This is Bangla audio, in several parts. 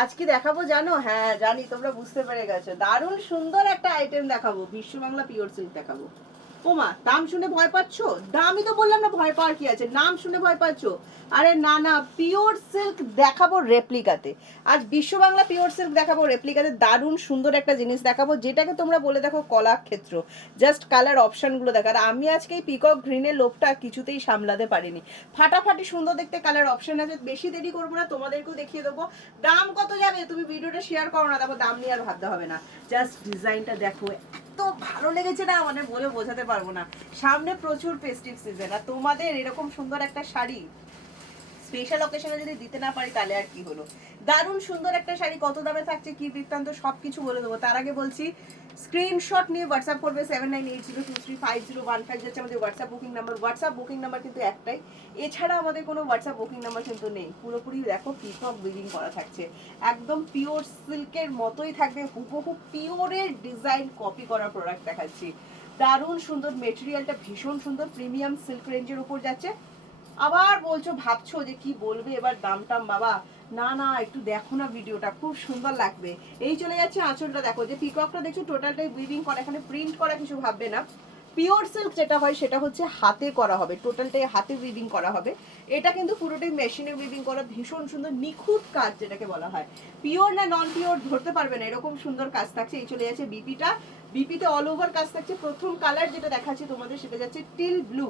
আজ কি দেখাবো জানো? হ্যাঁ জানি, তোমরা বুঝতে পেরে গেছো। দারুণ সুন্দর একটা আইটেম দেখাবো, বিশ্ব বাংলা পিওর সিল্ক দেখাবো। ওমা, দাম শুনে ভয় পাচ্ছ? দামই তো বললাম না, ভয় পাওয়ার কি আছে? নাম শুনে ভয় পাচ্ছ? আরে না না, পিওর সিল্ক দেখাবো রেপ্লিকাতে। আজ বিশ্ব বাংলা পিওর সিল্ক দেখাবো রেপ্লিকাতে। দারুণ সুন্দর একটা জিনিস দেখাবো, যেটাকে তোমরা বলে দেখো কলাক্ষেত্র। জাস্ট কালার অপশনগুলো দেখো। আর আমি আজকে এই পিকক গ্রিনের লোকটা কিছুতেই সামলাতে পারিনি। ফাটাফাটি সুন্দর দেখতে কালার অপশন আছে। বেশি দেরি করবো না, তোমাদেরকেও দেখিয়ে দেবো। দাম কত যাবে? তুমি ভিডিওটা শেয়ার করো না, তারপর দাম নিয়ে আর ভাবতে হবে না। জাস্ট ডিজাইনটা দেখো, এত ভালো লেগেছে না, মানে বলে বোঝাতে পারবো না। সামনে প্রচুর ফেস্টিভ সিজন, আর তোমাদের এরকম সুন্দর একটা শাড়ি স্পেশাল অকেশনে যদি দিতে না পারি তাহলে আর কি হলো। দারুণ সুন্দর একটা শাড়ি, কত দামে থাকছে, কি বৃত্তান্ত, সবকিছু বলে দেবো। তার আগে বলছি, স্ক্রিনশট নিয়ে হোয়াটসঅ্যাপ করবে 7980235015 যাচ্ছে আমাদের WhatsApp booking number. WhatsApp booking number কিন্তু একটাই, এছাড়া আমাদের কোনো হোয়াটসঅ্যাপ বুকিং নাম্বার কিন্তু নেই। পুরোপুরি দেখো পিকক উইভিং করা থাকছে, একদম পিওর সিল্কের মতোই থাকবে, হুবহু পিওরের ডিজাইন কপি করা প্রোডাক্ট দেখাচ্ছি। দারুণ সুন্দর, মেটেরিয়ালটা ভীষণ সুন্দর, প্রিমিয়াম সিল্ক রেঞ্জের উপর যাচ্ছে। আবার বলছো, ভাবছো যে কি বলবে এবার দাম টাম, বাবা না না, একটু দেখো না ভিডিওটা, খুব সুন্দর লাগবে। এই চলে যাচ্ছে আঁচলটা দেখো, যে পিককটা দেখছো টোটালটাই উইভিং করা, এখানে প্রিন্ট করা কিছু ভাববে না। পিওর সিল্ক যেটা হয় সেটা হচ্ছে হাতে করা হবে, টোটালটাই হাতে উইভিং করা হবে। এটা কিন্তু পুরোটাই মেশিনে উইভিং করা, ভীষণ সুন্দর নিখুঁত কাজ যেটাকে বলা হয়। পিওর না নন পিওর ধরতে পারবে না, এরকম সুন্দর কাজ থাকছে। এই চলে যাচ্ছে বিপিটা, বিপিতে অল ওভার কাজ থাকছে। প্রথম কালার যেটা দেখাচ্ছি তোমাদের সেটা যাচ্ছে টিল ব্লু,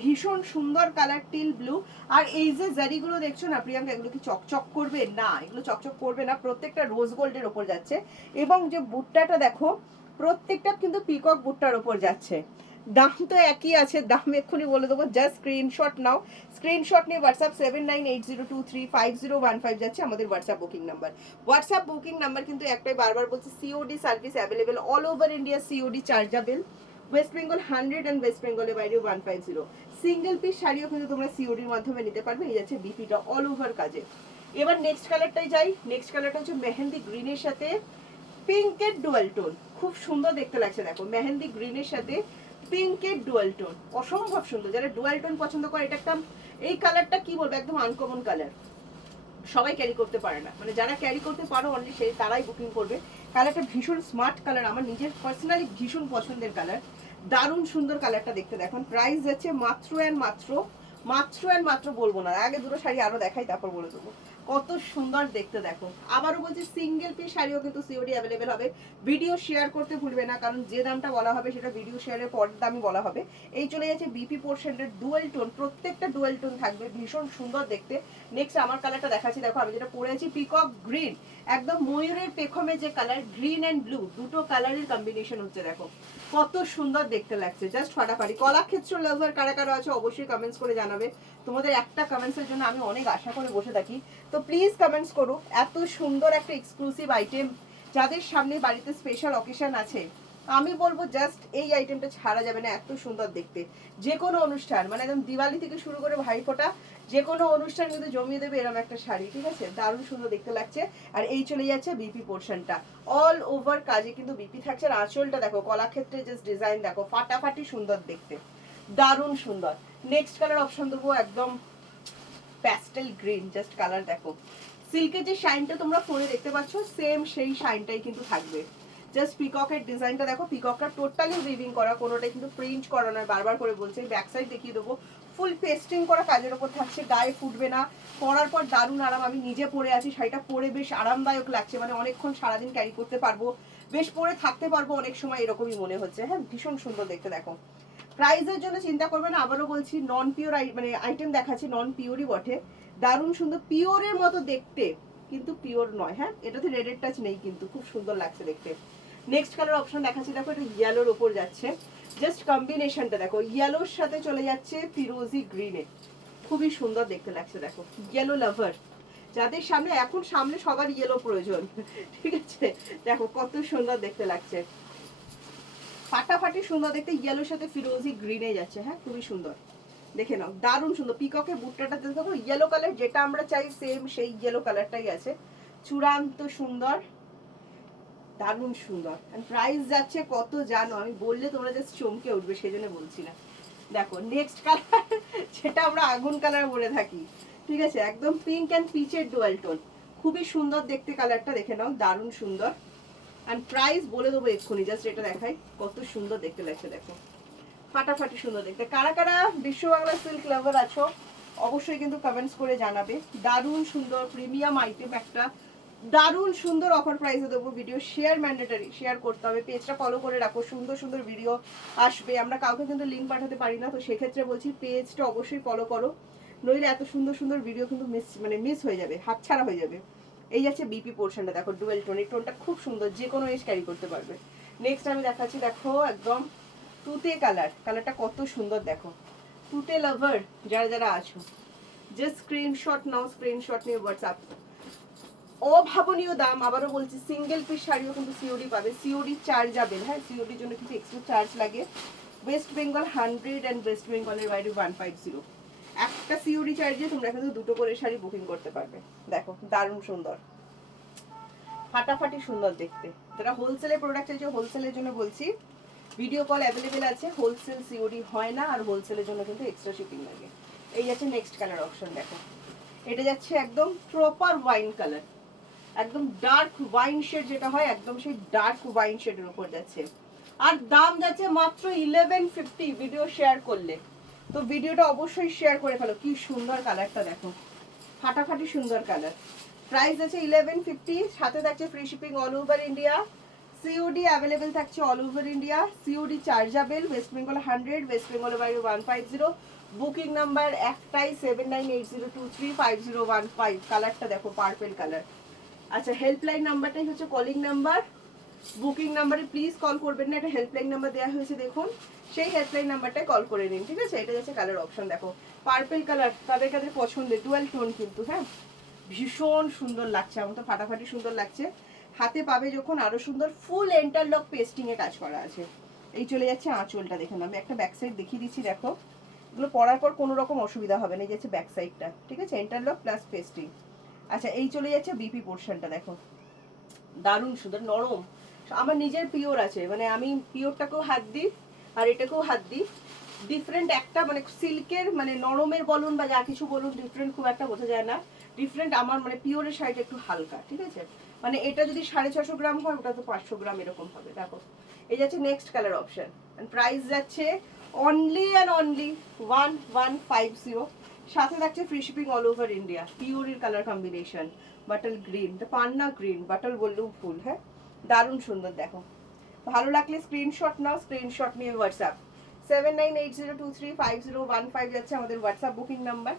ভীষণ সুন্দর কালার টিল ব্লু। আর এই যে জারিগুলো দেখছো না প্রিয়াঙ্কা, এগুলো কি চকচক করবে? না, এগুলো চকচক করবে না, প্রত্যেকটা রোজ গোল্ডের ওপর যাচ্ছে। এবং যে বুটটাটা দেখো, প্রত্যেকটা কিন্তু পিকক বুটটার ওপর যাচ্ছে। দাম তো একই আছে, দাম এক্ষুনি বলে দেবো, জাস্ট স্ক্রিনশট নাও। স্ক্রিনশট নিয়ে হোয়াটসঅ্যাপ 7980235015 যাচ্ছে আমাদের WhatsApp booking number. WhatsApp booking number কিন্তু একটাই, বারবার বলছি, COD service available all over India, COD chargeable. West Bengal 100 and West বেঙ্গলের বাইরেও 150। সিঙ্গেল পিস শাড়িও কিন্তু তোমরা সিওডির মাধ্যমে নিতে পারবে। এই যাচ্ছে বিপিটা অল ওভার কাজে। এবার নেক্সট কালারটাই যাই। নেক্সট কালারটা হচ্ছে মেহেন্দি গ্রিনের সাথে পিঙ্কের ডুয়াল টোন, খুব সুন্দর দেখতে লাগছে দেখো। মেহেন্দি গ্রিনের সাথে পিঙ্কের ডুয়াল টোন, অসম্ভব সুন্দর। যারা ডুয়াল টোন পছন্দ করে, এটা একটা, এই কালারটা কি বলবো, একদম আনকমন কালার, সবাই ক্যারি করতে পারে না, মানে যারা ক্যারি করতে পারো অনলি সেই তারাই বুকিং করবে। কালারটা ভীষণ স্মার্ট কালার, আমার নিজের পার্সোনালি ভীষণ পছন্দের কালার। দারুণ সুন্দর কালারটা দেখতে। দেখুন প্রাইস যাচ্ছে মাত্র অ্যান্ড মাত্র, মাত্র অ্যান্ড মাত্র বলবো না, আগে দুটো শাড়ি আরো দেখাই তারপর বলে দেবো। কত সুন্দর দেখতে দেখো। আবারও বলছি, সিঙ্গেল পিস শাড়িও কিন্তু সিওডি অ্যাভেলেবেল হবে। ভিডিও শেয়ার করতে ভুলবে না, কারণ যে দামটা বলা হবে সেটা ভিডিও শেয়ারের পর দামই বলা হবে। এই চলে যাচ্ছে বিপি পোর্শনের ডুয়েল টোন, প্রত্যেকটা ডুয়েল টোন থাকবে, ভীষণ সুন্দর দেখতে। নেক্সট আমার কালারটা দেখাচ্ছি দেখো, আমি যেটা পরে আছি পিকক গ্রিন, একদম ময়ূরের পেখমে যে কালার, গ্রিন অ্যান্ড ব্লু, দুটো কালারের কম্বিনেশন হচ্ছে দেখো, কত সুন্দর দেখতে লাগছে। জাস্ট ফাটাফাটি। কলাক্ষেত্র লাভার কারা কারা আছে অবশ্যই কমেন্টস করে জানাবে। তোমাদের একটা কমেন্টসের জন্য আমি অনেক আশা করে বসে থাকি, তো প্লিজ কমেন্টস করো। এত সুন্দর একটা এক্সক্লুসিভ আইটেম, যাদের সামনে বাড়িতে স্পেশাল অকেশন আছে, আমি বলবো জাস্ট এই আইটেমটা ছাড়া যাবে না, এত সুন্দর দেখতে। যে কোনো অনুষ্ঠান, মানে একদম দিওয়ালি থেকে শুরু করে ভাইফোঁটা, যে কোনো অনুষ্ঠান কিন্তু জমিয়ে দেবে এরকম একটা শাড়ি, ঠিক আছে? দারুণ সুন্দর দেখতে লাগছে। আর এই চলে যাচ্ছে বিপি পোর্শনটা, অল ওভার কাজে কিন্তু বিপি থাকছে। আর আঁচলটা দেখো, কলাক্ষেত্রে জাস্ট ডিজাইন দেখো, ফাটাফাটি সুন্দর দেখতে, দারুণ সুন্দর। নেক্সট কালার অপশন দেবো একদম প্যাস্টেল গ্রিন, জাস্ট কালার দেখো। সিল্কের যে শাইনটা তোমরা ফোনে দেখতে পাচ্ছ, সেম সেই শাইনটাই কিন্তু থাকবে। জাস্ট পিককের ডিজাইনটা দেখো, পিককটা টোটালি উইভিং করা, কোনোটাই কিন্তু প্রিন্ট করা নয়, বারবার করে বলছি। ব্যাক সাইড দেখিয়ে দেবো, ফুল পেস্টিং করা কাজের ওপর থাকছে, গায়ে ফুটবে না, পরার পর দারুণ আরাম। আমি নিজে পরে আছি, শাড়িটা পরে বেশ আরামদায়ক লাগছে, মানে অনেকক্ষণ সারাদিন ক্যারি করতে পারবো, বেশ পরে থাকতে পারবো অনেক সময়, এরকমই মনে হচ্ছে। হ্যাঁ, ভীষণ সুন্দর দেখতে দেখো। প্রাইসের জন্য চিন্তা করবে না, আবারও বলছি, নন পিওর মানে আইটেম দেখাচ্ছি, নন পিওরই বটে। দারুণ সুন্দর, পিওরের মতো দেখতে, কিন্তু পিওর নয়। হ্যাঁ, এটাতে রেডের টাচ নেই, কিন্তু খুব সুন্দর লাগছে দেখতে। নেক্সট কালার অপশন দেখাচ্ছি দেখো, এটা ইয়েলোর ওপর যাচ্ছে, জাস্ট কম্বিনেশনটা দেখো, ইয়েলোর সাথে চলে যাচ্ছে ফিরোজি গ্রিনে, খুবই সুন্দর দেখতে লাগছে দেখো। ইয়েলো লাভার যাদের সামনে, এখন সামনে সবার ইয়েলো প্রয়োজন, ঠিক আছে? দেখো কত সুন্দর দেখতে লাগছে, ফাটাফাটি সুন্দর দেখতে, ইয়েলোর সাথে ফিরোজি গ্রিনে যাচ্ছে। হ্যাঁ, খুবই সুন্দর, দেখে নাও, দারুণ সুন্দর। পিককের বুটটাটা দেখো, ইয়েলো কালার যেটা আমরা চাই সেম সেই ইয়েলো কালারটাই আছে, চূড়ান্ত সুন্দর, দারুণ সুন্দর। প্রাইস যাচ্ছে কত জানো? আমি বললে তোমরা জাস্ট চমকে উঠবে, সেজন্য বলছি না। দেখো নেক্সট কালার, যেটা আমরা আগুন কালার বলে থাকি, ঠিক আছে? একদম পিঙ্ক অ্যান্ড পিচের ডুয়াল টোন, খুবই সুন্দর দেখতে কালারটা, দেখে নাও দারুণ সুন্দর। অ্যান্ড প্রাইস বলে দেবো এক্ষুনি, জাস্ট এটা দেখাই কত সুন্দর দেখতে লাগছে, দেখো ফাটাফাটি সুন্দর দেখতে। কারা কারা বিশ্ব বাংলা সিল্ক লাভার আছো অবশ্যই কিন্তু কমেন্টস করে জানাবে। দারুণ সুন্দর প্রিমিয়াম আইটেম একটা, দারুণ সুন্দর অফার প্রাইসে দেবো। ভিডিও শেয়ার ম্যান্ডেটারি, শেয়ার করতে হবে, পেজটা ফলো করে রাখো, সুন্দর সুন্দর ভিডিও আসবে। আমরা কাউকে কিন্তু লিঙ্ক পাঠাতে পারি না, তো সেক্ষেত্রে বলছি পেজটা অবশ্যই ফলো করো, নইলে এত সুন্দর সুন্দর ভিডিও কিন্তু মিস হয়ে যাবে, হাতছাড়া হয়ে যাবে। এই যাচ্ছে বিপি পোর্শনটা, দেখো ডুয়েল টোন, এই টোনটা খুব সুন্দর, যে কোনো এজ ক্যারি করতে পারবে। নেক্সট আমি দেখাচ্ছি, দেখো একদম তুতে কালার, কালারটা কত সুন্দর দেখো। তুতে লাভার যারা যারা আছো জাস্ট স্ক্রিনশট নাও, স্ক্রিনশট নিয়ে হোয়াটসঅ্যাপ। অভাবনীয় দাম, আবারও বলছি সিঙ্গেল পিস শাড়িও কিন্তু সিওডি পাবে, সিওডি চার্জেবল। হ্যাঁ, সিওডির জন্য কিন্তু এক্সট্রা চার্জ লাগে। ওয়েস্ট বেঙ্গল 100 অ্যান্ড ওয়েস্ট বেঙ্গলের বাইরে 150। একটা সিওডি চার্জে তোমরা কিন্তু দুটো করে শাড়ি বুকিং করতে পারবে। দেখো দারুণ সুন্দর, ফাটাফাটি সুন্দর দেখতে। যারা হোলসেলের প্রোডাক্ট চাইছে হোলসেলের জন্য বলছি ভিডিও কল অ্যাভেলেবেল আছে, হোলসেল সিওডি হয় না, আর হোলসেলের জন্য কিন্তু এক্সট্রা শিপিং লাগে। এই যাচ্ছে নেক্সট কালার অপশন, দেখো এটা যাচ্ছে একদম প্রপার ওয়াইন কালার, একদম ডার্ক ওয়াইন শেড যেটা হয়, একদম সেই ডার্ক ওয়াইন শেডের উপর যাচ্ছে। আর দাম যাচ্ছে মাত্র 1150 ভিডিও শেয়ার করলে। তো ভিডিওটা অবশ্যই শেয়ার করে ফেলো। কি সুন্দর কালারটা দেখো, ফাটাফাটি সুন্দর কালার। প্রাইস আছে 1150, সাথে থাকছে free shipping all over India. COD available থাকছে all over India, COD chargeable. West Bengal 100, West বেঙ্গলের বাইরে 150। বুকিং নাম্বার একটাই 7980235015। কালারটা দেখো পার্পল কালার। আচ্ছা, হেল্পলাইন নাম্বারটাই হচ্ছে কলিং নাম্বার, বুকিং নাম্বারে প্লিজ কল করবেন না, এটা হেল্পলাইন নাম্বার দেওয়া হয়েছে দেখুন, সেই হেল্পলাইন নাম্বারটাই কল করে নিন, ঠিক আছে। এটা যাচ্ছে কালার অপশন, দেখো পার্পল কালার, তাদের কাদের পছন্দের ডুয়াল টোন কিন্তু। হ্যাঁ, ভীষণ সুন্দর লাগছে, আমার তো ফাটাফাটি সুন্দর লাগছে। হাতে পাবে যখন আরো সুন্দর, ফুল ইন্টারলক পেস্টিং এ কাজ করা আছে। এই চলে যাচ্ছে আঁচলটা, দেখুন আমি একটা ব্যাক সাইড দেখিয়ে দিচ্ছি, দেখো এগুলো পরার পর কোনো রকম অসুবিধা হবে না। এই যাচ্ছে ব্যাক সাইডটা, ঠিক আছে, ইন্টারলক প্লাস পেস্টিং। আচ্ছা, এই চলে যাচ্ছে বিপি পোর্শনটা, দেখো দারুণ সুন্দর নরম। আমার নিজের পিওর আছে, মানে আমি পিওরটাকেও হাত দিই আর এটাকেও হাত দিই। ডিফারেন্ট একটা, মানে সিল্কের মানে নরমের বলুন বা যা কিছু বলুন, ডিফারেন্ট খুব একটা বোঝা যায় না। ডিফারেন্ট আমার মানে পিওরের শাড়িটা একটু হালকা, ঠিক আছে। মানে এটা যদি 650 গ্রাম হয়, ওটা তো 500 গ্রাম এরকম হবে। দেখো এই যাচ্ছে নেক্সট কালার অপশন, প্রাইস যাচ্ছে অনলি অ্যান্ড অনলি 1150। সাথে থাকছে free shipping all over India. পিওরের কালার কম্বিনেশন, বাটল গ্রিন, পান্না গ্রিন, বাটল বললেও ফুল। হ্যাঁ, দারুণ সুন্দর দেখো। ভালো লাগলে স্ক্রিনশট নাও, স্ক্রিনশট নিয়ে হোয়াটসঅ্যাপ 7980235015 যাচ্ছে আমাদের হোয়াটসঅ্যাপ বুকিং নাম্বার।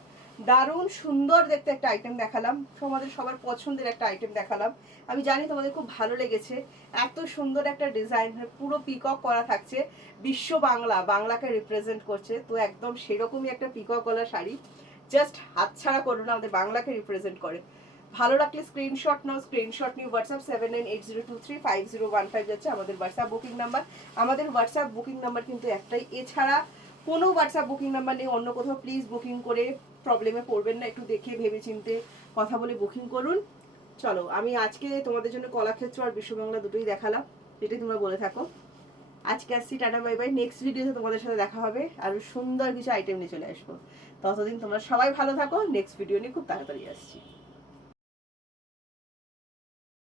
দারুণ সুন্দর দেখতে একটা আইটেম দেখালাম, তোমাদের সবার পছন্দের একটা আইটেম দেখালাম। আমি জানি তোমাদের খুব ভালো লেগেছে। এত সুন্দর একটা ডিজাইন, পুরো পিকক করা থাকছে, বিশ্ব বাংলা, বাংলাকে রিপ্রেজেন্ট করছে, তো একদম সেরকমই একটা পিকক গলা শাড়ি। জাস্ট হাতছাড়া করো না, আমাদের বাংলাকে রিপ্রেজেন্ট করে। ভালো লাগলে স্ক্রিনশট নাও, স্ক্রিনশট নিয়ে হোয়াটসঅ্যাপ 7980235015 যাচ্ছে আমাদের হোয়াটসঅ্যাপ বুকিং নাম্বার। আমাদের হোয়াটসঅ্যাপ বুকিং নাম্বার কিন্তু একটাই, এছাড়া কোনো হোয়াটসঅ্যাপ বুকিং নাম্বার নেই অন্য কোথাও। প্লিজ বুকিং করে প্রবলেমে পড়বেন না, একটু দেখে ভেবে চিনতে কথা বলে বুকিং করুন। চলো, আমি আজকে তোমাদের জন্য কলাক্ষেত্র আর বিশ্ববাংলা দুটোই দেখালাম, যেটাই তোমরা বলে থাকো। আজকে আসছি, টাটা বাই বাই। নেক্সট ভিডিওতে তোমাদের সাথে দেখা হবে, আর সুন্দর কিছু আইটেম নিয়ে চলে আসবো। ততদিন তোমরা সবাই ভালো থাকো, নেক্সট ভিডিও নিয়ে খুব তাড়াতাড়ি আসছি।